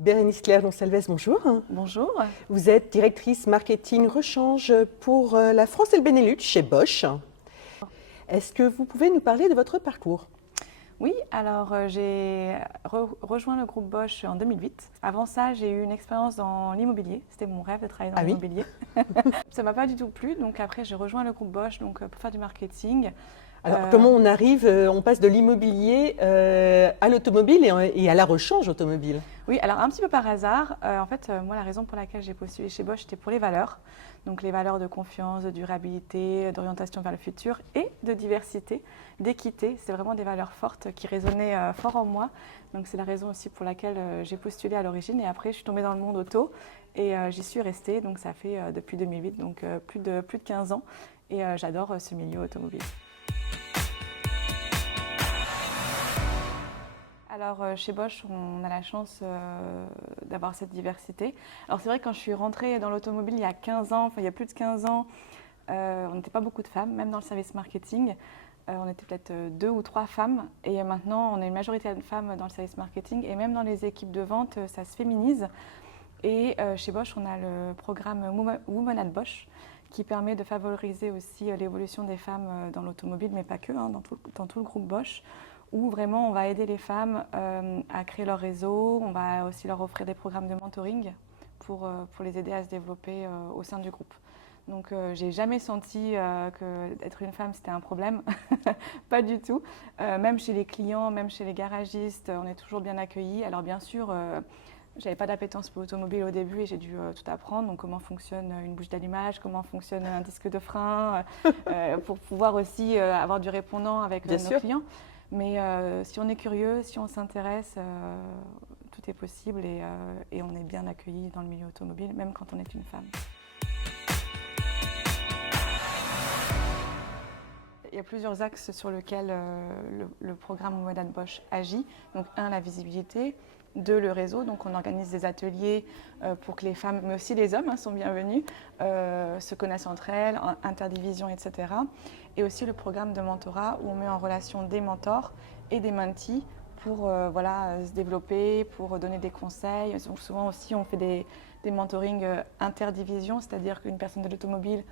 Bérénice Claire Donsalves, bonjour. Bonjour. Vous êtes directrice marketing rechange pour la France et le Benelux chez Bosch. Est-ce que vous pouvez nous parler de votre parcours? Oui, alors j'ai rejoint le groupe Bosch en 2008. Avant ça, j'ai eu une expérience dans l'immobilier. C'était mon rêve de travailler dans l'immobilier. Ça m'a pas du tout plu, donc après j'ai rejoint le groupe Bosch pour faire du marketing. Alors comment on arrive, on passe de l'immobilier à l'automobile et à la rechange automobile? Oui, alors un petit peu par hasard. En fait, moi, la raison pour laquelle j'ai postulé chez Bosch, c'était pour les valeurs. Donc les valeurs de confiance, de durabilité, d'orientation vers le futur et de diversité, d'équité. C'est vraiment des valeurs fortes qui résonnaient fort en moi. Donc c'est la raison aussi pour laquelle j'ai postulé à l'origine. Et après, je suis tombée dans le monde auto et j'y suis restée. Donc ça fait depuis 2008, donc plus de 15 ans. Et j'adore ce milieu automobile. Alors chez Bosch, on a la chance d'avoir cette diversité. Alors c'est vrai que quand je suis rentrée dans l'automobile il y a 15 ans, enfin il y a plus de 15 ans, on n'était pas beaucoup de femmes, même dans le service marketing. On était peut-être 2 ou 3 femmes et maintenant on est une majorité de femmes dans le service marketing et même dans les équipes de vente, ça se féminise. Et chez Bosch, on a le programme Women at Bosch qui permet de favoriser aussi l'évolution des femmes dans l'automobile, mais pas que, hein, dans tout le groupe Bosch, où vraiment on va aider les femmes à créer leur réseau, on va aussi leur offrir des programmes de mentoring pour les aider à se développer au sein du groupe. Donc j'ai jamais senti que d'être une femme c'était un problème, pas du tout. Même chez les clients, même chez les garagistes, on est toujours bien accueillis. Alors bien sûr, j'avais pas d'appétence pour l'automobile au début et j'ai dû tout apprendre. Donc comment fonctionne une bouche d'allumage, comment fonctionne un disque de frein, pour pouvoir aussi avoir du répondant avec nos clients. Mais si on est curieux, si on s'intéresse, tout est possible et on est bien accueilli dans le milieu automobile, même quand on est une femme. Il y a plusieurs axes sur lesquels le programme Women at Bosch agit. Donc, un, la visibilité. 2, le réseau. Donc, on organise des ateliers pour que les femmes, mais aussi les hommes, sont bienvenus, se connaissent entre elles, interdivision, etc. Et aussi le programme de mentorat où on met en relation des mentors et des mentees pour se développer, pour donner des conseils. Donc, souvent aussi, on fait des mentorings interdivision, c'est-à-dire qu'une personne de l'automobile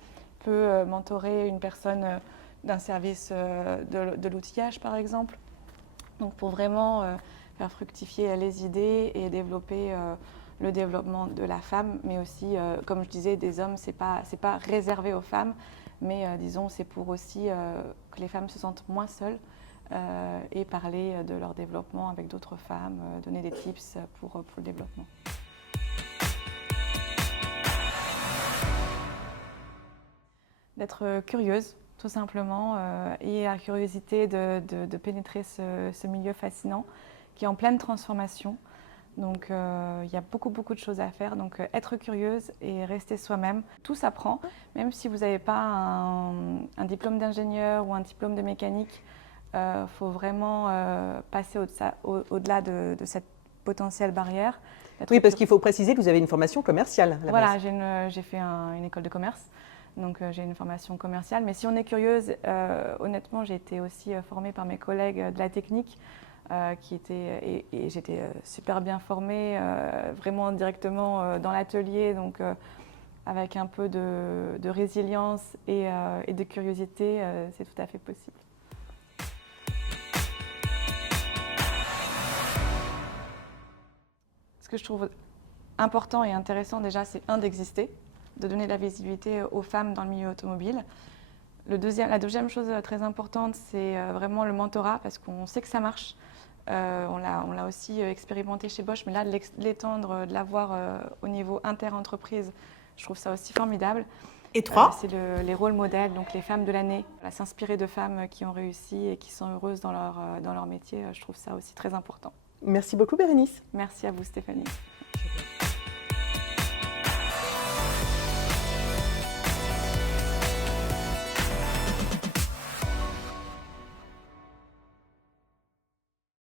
peut mentorer une personne d'un service de l'outillage, par exemple. Donc, pour vraiment faire fructifier les idées et développer le développement de la femme, mais aussi, comme je disais, des hommes, c'est pas réservé aux femmes, mais disons, c'est pour aussi que les femmes se sentent moins seules et parler de leur développement avec d'autres femmes, donner des tips pour le développement. D'être curieuse, tout simplement, et la curiosité de pénétrer ce milieu fascinant qui est en pleine transformation. Donc il y a beaucoup de choses à faire. Donc être curieuse et rester soi-même, tout s'apprend. Même si vous n'avez pas un diplôme d'ingénieur ou un diplôme de mécanique, faut vraiment passer au-delà de cette potentielle barrière. Oui, parce qu'il faut préciser que vous avez une formation commerciale. Voilà, j'ai fait une école de commerce. Donc j'ai une formation commerciale, mais si on est curieuse, honnêtement, j'ai été aussi formée par mes collègues de la technique, et j'étais super bien formée, vraiment directement dans l'atelier, donc avec un peu de résilience et de curiosité, c'est tout à fait possible. Ce que je trouve important et intéressant déjà, c'est d'exister, de donner de la visibilité aux femmes dans le milieu automobile. La deuxième chose très importante, c'est vraiment le mentorat, parce qu'on sait que ça marche. On l'a aussi expérimenté chez Bosch, mais là, de l'étendre, de l'avoir au niveau inter-entreprise, je trouve ça aussi formidable. Et 3, c'est les rôles modèles, donc les femmes de l'année. S'inspirer de femmes qui ont réussi et qui sont heureuses dans leur métier, je trouve ça aussi très important. merci beaucoup Bérénice. Merci à vous Stéphanie.